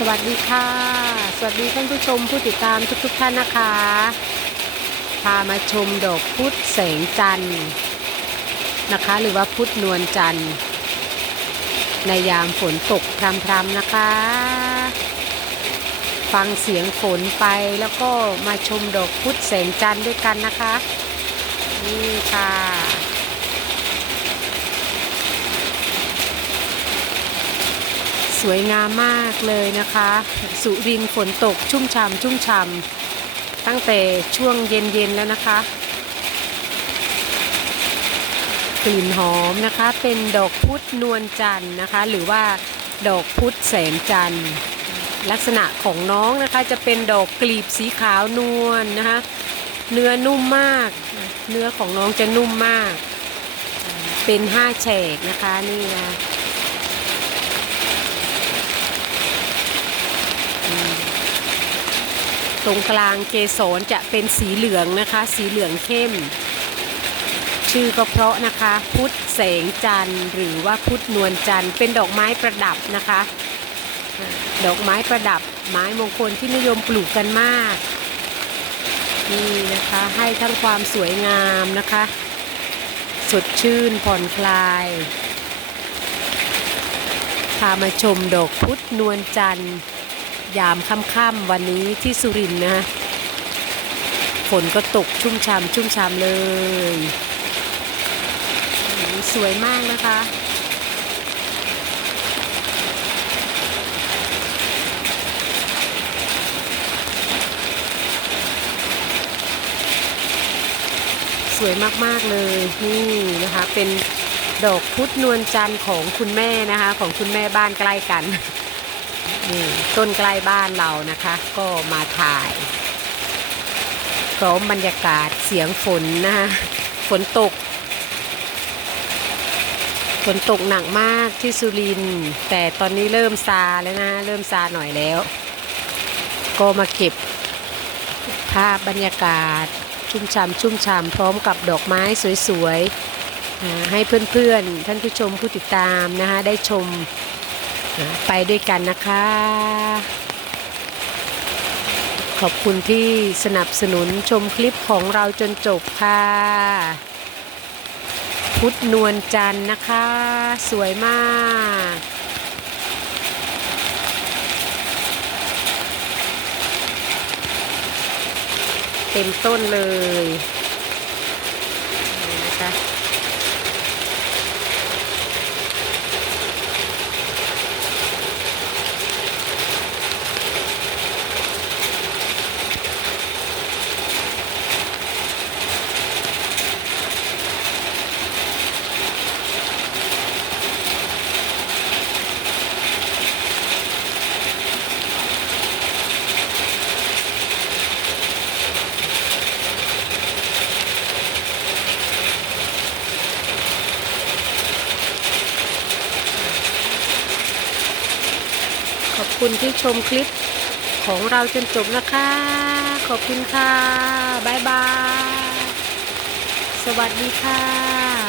สวัสดีค่ะ สวัสดีท่านผู้ชมผู้ติดตามทุกๆท่านนะคะ พามาชมดอกพุธแสงจันทร์นะคะ หรือว่าพุธนวลจันทร์ ในยามฝนตกพรำๆนะคะ ฟังเสียงฝนไปแล้วก็มาชมดอกพุธแสงจันทร์ด้วยกันนะคะ นี่ค่ะ วยงามมากเลยนะคะ สุรินฝนตกชุ่มฉ่ำชุ่มฉ่ำตั้งแต่ช่วงเย็นๆแล้วนะคะ กลิ่นหอมนะคะเป็นดอกพุธนวลจันทร์นะคะ หรือว่าดอกพุธแสงจันทร์ลักษณะของน้องนะคะจะเป็นดอกกลีบสีขาวนวลนะคะ เนื้อนุ่มมาก เนื้อของน้องจะนุ่มมาก เป็นห้าแฉกนะคะนี่นะ ตรงกลางเกสรจะเป็นสีเหลืองนะคะ สีเหลืองเข้ม ชื่อก็เพราะนะคะ พุทธแสงจันทร์หรือว่าพุทธนวลจันทร์เป็นดอกไม้ประดับนะคะ ดอกไม้ประดับ ไม้มงคลที่นิยมปลูกกันมาก นี่นะคะให้ทั้งความสวยงามนะคะ สดชื่นผ่อนคลายพามาชมดอกพุทธนวลจันทร์ ยามค่ำๆวันนี้ที่สุรินทร์นะฮะฝนก็ตกชุ่มฉ่ำชุ่มฉ่ำเลย สวยมากนะคะ สวยมากๆเลยนี่นะคะเป็นดอกพุธนวลจันทร์ของคุณแม่นะคะ ของคุณแม่บ้านใกล้กัน นี่ต้นใกล้บ้านเรานะคะ ก็มาถ่ายพร้อมบรรยากาศเสียงฝนนะคะฝนตก ฝนตกหนักมากที่สุรินแต่ตอนนี้เริ่มซาแล้วนะเริ่มซาหน่อยแล้ว ก็มาเก็บภาพบรรยากาศชุ่มฉ่ำชุ่มฉ่ำพร้อมกับดอกไม้สวยๆให้เพื่อนๆ ท่านผู้ชมผู้ติดตามนะคะได้ชม ไปด้วยกันนะคะ ขอบคุณที่สนับสนุนชมคลิปของเราจนจบค่ะ พุทธนวลจันทร์นะคะ สวยมากเต็มต้นเลยนี่นะคะ ขอบคุณที่ชมคลิปของเราจนจบนะคะ ขอบคุณค่ะ บ๊ายบาย สวัสดีค่ะ